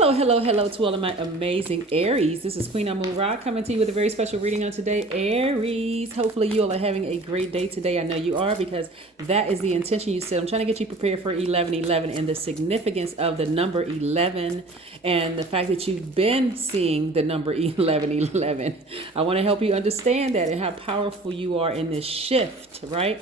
Hello to all of my amazing Aries. This is Queen Amun Ra coming to you with a very special reading on today, Aries. Hopefully you all are having a great day today. I know you are because that is the intention you set. I'm trying to get you prepared for 11/11 and the significance of the number 11 and the fact that you've been seeing the number 11/11. I want to help you understand that and how powerful you are in this shift, right?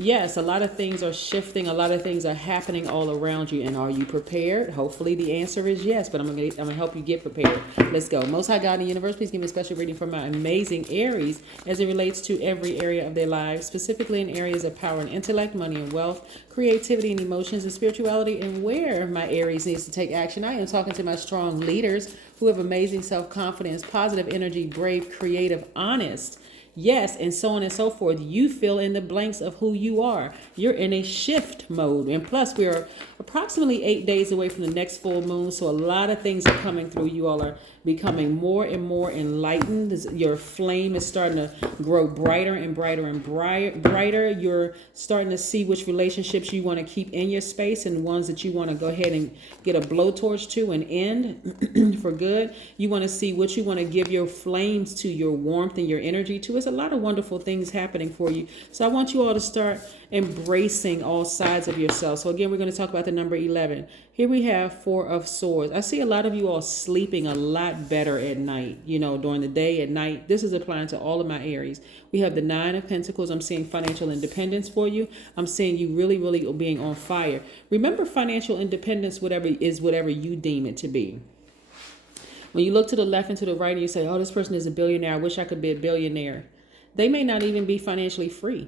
Yes, a lot of things are shifting. A lot of things are happening all around you. And are you prepared? Hopefully the answer is yes, but I'm gonna help you get prepared. Let's go. Most High God in the universe, please give me a special reading for my amazing Aries as it relates to every area of their lives, specifically in areas of power and intellect, money and wealth, creativity and emotions and spirituality, and where my Aries needs to take action. I am talking to my strong leaders who have amazing self-confidence, positive energy, brave, creative, honest. Yes, and so on and so forth. You fill in the blanks of who you are. You're in a shift mode. And plus, we are approximately 8 days away from the next full moon. So a lot of things are coming through. You all are becoming more and more enlightened. Your flame is starting to grow brighter and brighter and brighter. You're starting to see which relationships you want to keep in your space and ones that you want to go ahead and get a blowtorch to and end for good. You want to see what you want to give your flames to, your warmth and your energy to. It's a lot of wonderful things happening for you. So I want you all to start embracing all sides of yourself. So again, we're going to talk about the number 11. Here we have 4 of Swords. I see a lot of you all sleeping a lot better at night, during the day, at night. This is applying to all of my Aries. We have the 9 of Pentacles. I'm seeing financial independence for you. I'm seeing you really being on fire. Remember, financial independence, whatever you deem it to be. When you look to the left and to the right and you say, oh, this person is a billionaire, I wish I could be a billionaire. They may not even be financially free.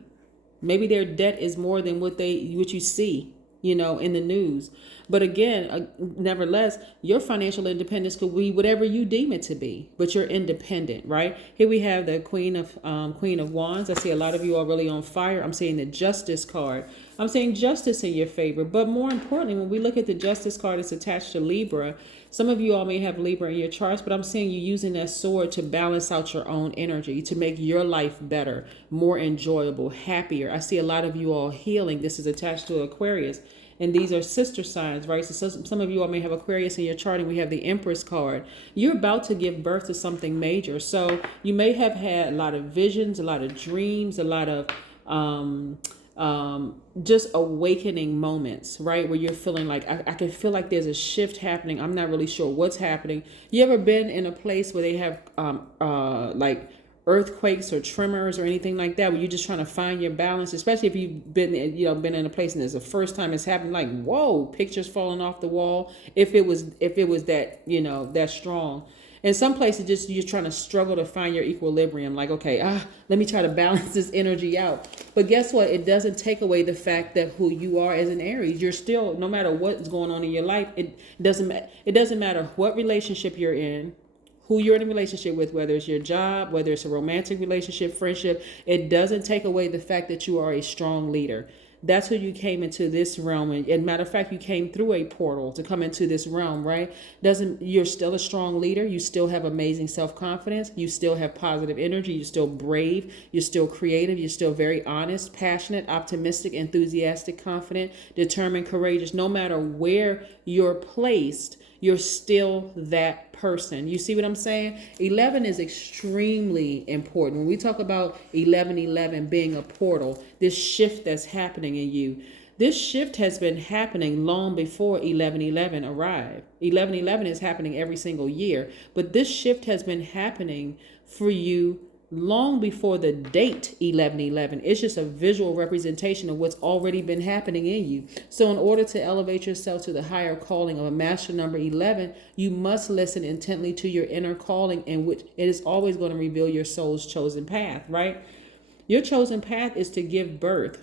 Maybe their debt is more than what you see, in the news. But again, nevertheless, your financial independence could be whatever you deem it to be, but you're independent, right? Here we have the Queen of Wands. I see a lot of you are really on fire. I'm seeing the Justice card. I'm seeing justice in your favor. But more importantly, when we look at the Justice card, it's attached to Libra. Some of you all may have Libra in your charts, but I'm seeing you using that sword to balance out your own energy, to make your life better, more enjoyable, happier. I see a lot of you all healing. This is attached to Aquarius. And these are sister signs, right? So some of you all may have Aquarius in your chart, and we have the Empress card. You're about to give birth to something major. So you may have had a lot of visions, a lot of dreams, a lot of just awakening moments, right? Where you're feeling like, I can feel like there's a shift happening. I'm not really sure what's happening. You ever been in a place where they have like earthquakes or tremors or anything like that, where you're just trying to find your balance, especially if you've been in a place and it's the first time it's happening, like, whoa, pictures falling off the wall. If it was that, that strong. In some places, just you're trying to struggle to find your equilibrium. Like, okay, let me try to balance this energy out. But guess what? It doesn't take away the fact that who you are as an Aries. You're still, no matter what's going on in your life, it doesn't matter what relationship you're in, who you're in a relationship with, whether it's your job, whether it's a romantic relationship, friendship. It doesn't take away the fact that you are a strong leader. That's who you came into this realm. And matter of fact, you came through a portal to come into this realm, right? You're still a strong leader. You still have amazing self-confidence. You still have positive energy. You're still brave. You're still creative. You're still very honest, passionate, optimistic, enthusiastic, confident, determined, courageous. No matter where you're placed, you're still that person. You see what I'm saying? 11 is extremely important. When we talk about 11/11 being a portal, this shift that's happening in you, this shift has been happening long before 11/11 arrived. 11/11 is happening every single year, but this shift has been happening for you long before the date 11/11. It's just a visual representation of what's already been happening in you. So in order to elevate yourself to the higher calling of a master number 11, you must listen intently to your inner calling, in which it is always going to reveal your soul's chosen path, right? Your chosen path is to give birth.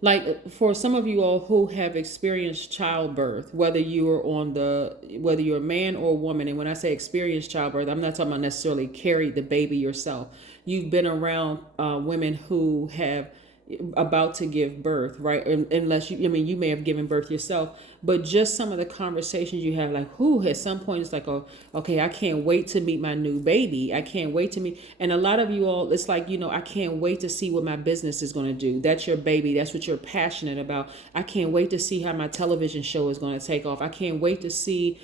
Like for some of you all who have experienced childbirth, whether you're a man or a woman, and when I say experienced childbirth, I'm not talking about necessarily carry the baby yourself. You've been around women who have about to give birth, right? Unless you, I mean, you may have given birth yourself, but just some of the conversations you have, like, who at some point it's like, oh, okay, I can't wait to meet my new baby. I can't wait to meet. And a lot of you all, it's like, I can't wait to see what my business is going to do. That's your baby. That's what you're passionate about. I can't wait to see how my television show is going to take off. I can't wait to see,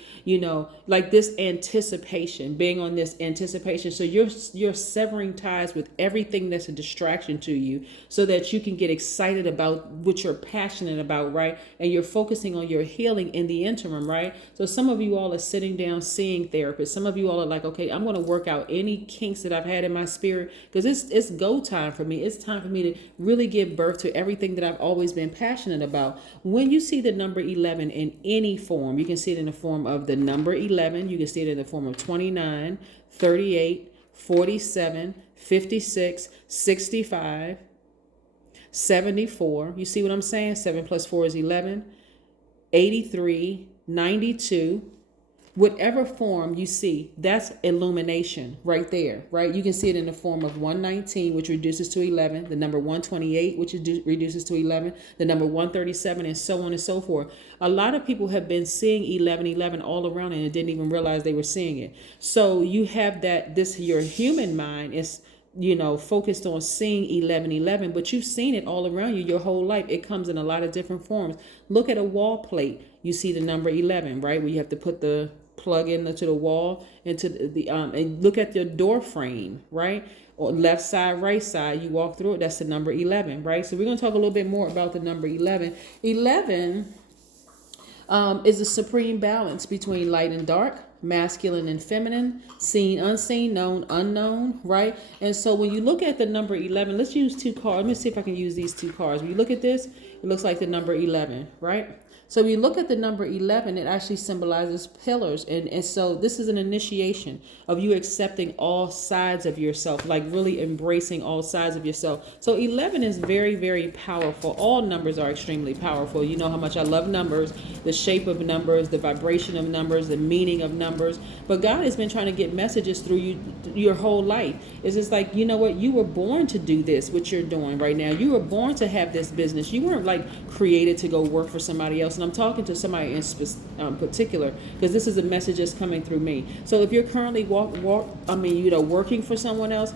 like this anticipation, being on this anticipation. So you're severing ties with everything that's a distraction to you so that you can get excited about what you're passionate about, right? And you're focusing on your healing in the interim, right? So some of you all are sitting down seeing therapists. Some of you all are like, okay, I'm going to work out any kinks that I've had in my spirit because it's go time for me. It's time for me to really give birth to everything that I've always been passionate about. When you see the number 11 in any form, you can see it in the form of the number 11. You can see it in the form of 29, 38, 47, 56, 65, 74. You see what I'm saying? 7 plus 4 is 11. 83, 92. Whatever form you see, that's illumination right there, right? You can see it in the form of 119, which reduces to 11, the number 128, which reduces to 11, the number 137, and so on and so forth. A lot of people have been seeing 1111 all around and didn't even realize they were seeing it. So you have that, your human mind is focused on seeing 1111, but you've seen it all around you your whole life. It comes in a lot of different forms. Look at a wall plate. You see the number 11, right? Where you have to put the plug into the wall, into the and look at your door frame, right? Or left side, right side, you walk through it, that's the number 11, right? So we're going to talk a little bit more about the number 11. 11 is a supreme balance between light and dark, masculine and feminine, seen, unseen, known, unknown, right? And so when you look at the number 11, let's use two cards. Let me see if I can use these two cards. When you look at this, it looks like the number 11, right? So when you look at the number 11, it actually symbolizes pillars. And so this is an initiation of you accepting all sides of yourself, like really embracing all sides of yourself. So 11 is very, very powerful. All numbers are extremely powerful. You know how much I love numbers, the shape of numbers, the vibration of numbers, the meaning of numbers. But God has been trying to get messages through you your whole life. It's just like, you know what? You were born to do this, what you're doing right now. You were born to have this business. You weren't like created to go work for somebody else. And I'm talking to somebody in particular because this is a message that's coming through me. So if you're currently working for someone else,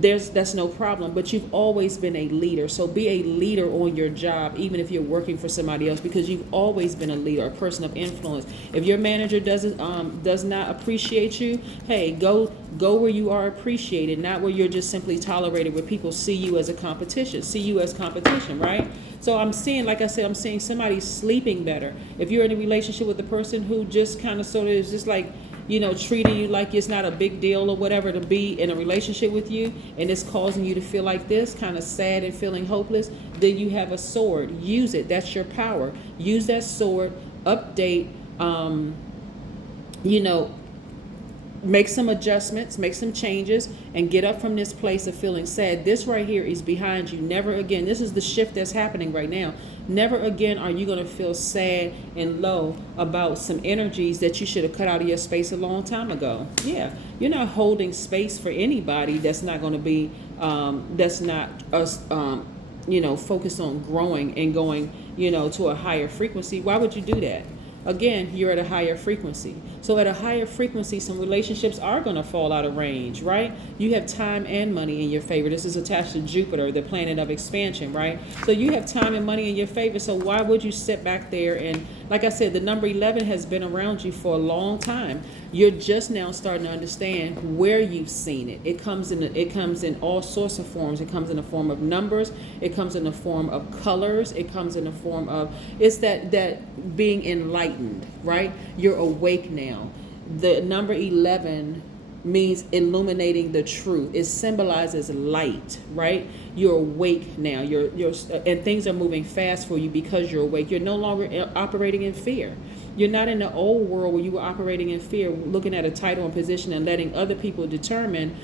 that's no problem, but you've always been a leader. So be a leader on your job, even if you're working for somebody else, because you've always been a leader, a person of influence. If your manager does not appreciate you, hey, go where you are appreciated, not where you're just simply tolerated, where people see you as competition, right? So I'm seeing, like I said, I'm seeing somebody sleeping better. If you're in a relationship with a person who just kind of sort of is just like, treating you like it's not a big deal or whatever to be in a relationship with you, and it's causing you to feel like this, kind of sad and feeling hopeless, then you have a sword. Use it. That's your power. Use that sword, update, make some adjustments, make some changes, and get up from this place of feeling sad. This right here is behind you. Never again. This is the shift that's happening right now. Never again are you going to feel sad and low about some energies that you should have cut out of your space a long time ago. Yeah, you're not holding space for anybody that's not going to be, that's not us, focused on growing and going, to a higher frequency. Why would you do that? Again, you're at a higher frequency. So at a higher frequency, some relationships are going to fall out of range, right? You have time and money in your favor. This is attached to Jupiter, the planet of expansion, right? So you have time and money in your favor. So why would you sit back there? And like I said, the number 11 has been around you for a long time. You're just now starting to understand where you've seen it. It comes in all sorts of forms. It comes in the form of numbers. It comes in the form of colors. It comes in the form of, it's that being enlightened, right? You're awake now. The number 11 means illuminating the truth. It symbolizes light, right? You're awake now. And things are moving fast for you because you're awake. You're no longer operating in fear. You're not in the old world where you were operating in fear, looking at a title and position and letting other people determine,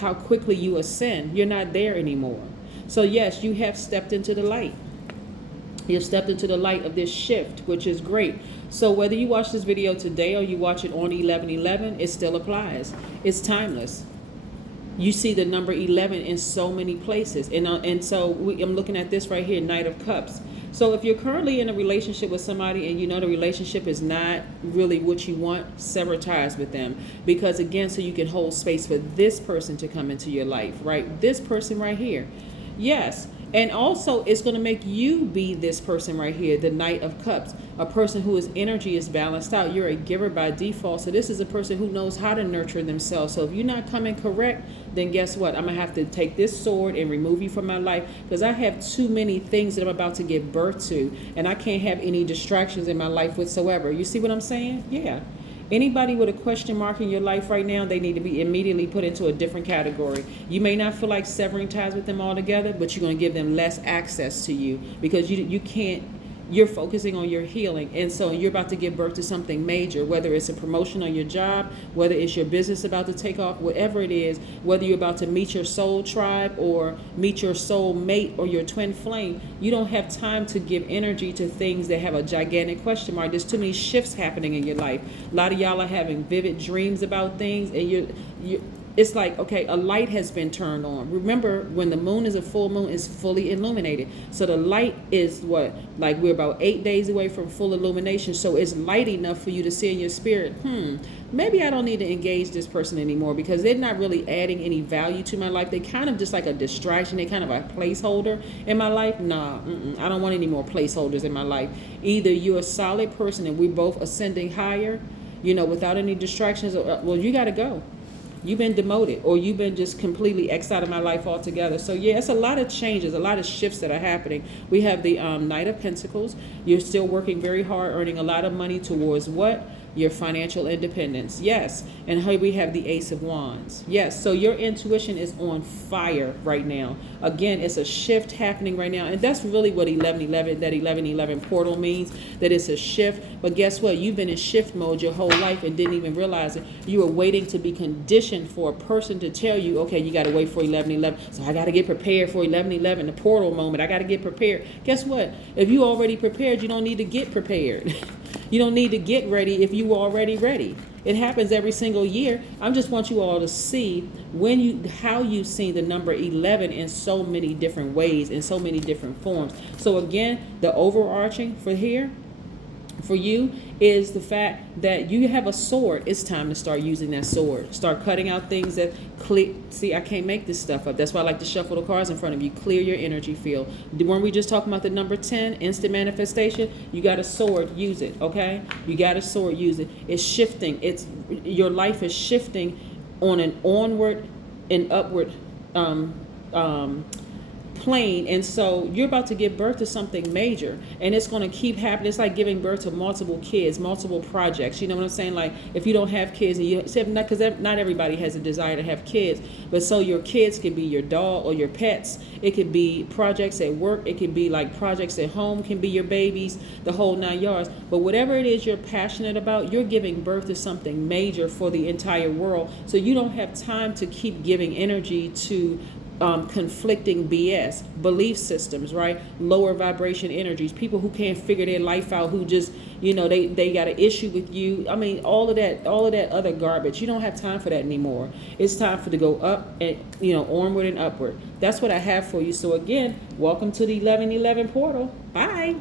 how quickly you ascend. You're not there anymore. So yes, you have stepped into the light. You've stepped into the light of this shift, which is great. So whether you watch this video today or you watch it on 11/11, it still applies. It's timeless. You see the number 11 in so many places. And so I'm looking at this right here, Knight of Cups. So if you're currently in a relationship with somebody and you know the relationship is not really what you want, sever ties with them. Because again, so you can hold space for this person to come into your life, right? This person right here. Yes. And also, it's going to make you be this person right here, the Knight of Cups, a person whose energy is balanced out. You're a giver by default. So this is a person who knows how to nurture themselves. So if you're not coming correct, then guess what? I'm going to have to take this sword and remove you from my life, because I have too many things that I'm about to give birth to, and I can't have any distractions in my life whatsoever. You see what I'm saying? Yeah. Anybody with a question mark in your life right now, they need to be immediately put into a different category. You may not feel like severing ties with them altogether, but you're going to give them less access to you, because you can't, you're focusing on your healing. And so you're about to give birth to something major, whether it's a promotion on your job, whether it's your business about to take off, whatever it is, whether you're about to meet your soul tribe or meet your soul mate or your twin flame. You don't have time to give energy to things that have a gigantic question mark. There's too many shifts happening in your life. A lot of y'all are having vivid dreams about things, and it's like, okay, a light has been turned on. Remember, when the moon is a full moon, it's fully illuminated. So the light is what? Like, we're about 8 days away from full illumination. So it's light enough for you to see in your spirit, maybe I don't need to engage this person anymore, because they're not really adding any value to my life. They kind of just like a distraction. They kind of a placeholder in my life. Nah, I don't want any more placeholders in my life. Either you're a solid person and we're both ascending higher, without any distractions. Well, you got to go. You've been demoted, or you've been just completely X'd out of my life altogether. So yeah, it's a lot of changes, a lot of shifts that are happening. We have the Knight of Pentacles. You're still working very hard, earning a lot of money towards what? Your financial independence. Yes. And here we have the Ace of Wands. Yes. So your intuition is on fire right now. Again, it's a shift happening right now. And that's really what 1111, that 1111 portal means, that it's a shift. But guess what? You've been in shift mode your whole life and didn't even realize it. You were waiting to be conditioned for a person to tell you, okay, you got to wait for 1111. So I got to get prepared for 1111, the portal moment. I got to get prepared. Guess what? If you already prepared, you don't need to get prepared. You don't need to get ready if you were already ready. It happens every single year. I just want you all to see how you've seen the number 11 in so many different ways, in so many different forms. So again, the overarching for you is the fact that you have a sword. It's time to start using that sword. Start cutting out things that click. See, I can't make this stuff up. That's why I like to shuffle the cards in front of you. Clear your energy field. Weren't we just talking about the number 10, instant manifestation? You got a sword, use it, okay? You got a sword, use it. It's shifting. Your life is shifting on an onward and upward plane. And so you're about to give birth to something major, and it's going to keep happening. It's like giving birth to multiple kids, multiple projects. You know what I'm saying? Like, if you don't have kids, and you not, because not everybody has a desire to have kids, but so your kids could be your dog or your pets. It could be projects at work. It could be like projects at home, can be your babies, the whole 9 yards. But whatever it is you're passionate about, you're giving birth to something major for the entire world. So you don't have time to keep giving energy to conflicting BS, belief systems, right? Lower vibration energies, people who can't figure their life out, who just, they got an issue with you. I mean, all of that other garbage. You don't have time for that anymore. It's time for to go up and, onward and upward. That's what I have for you. So again, welcome to the 1111 portal. Bye.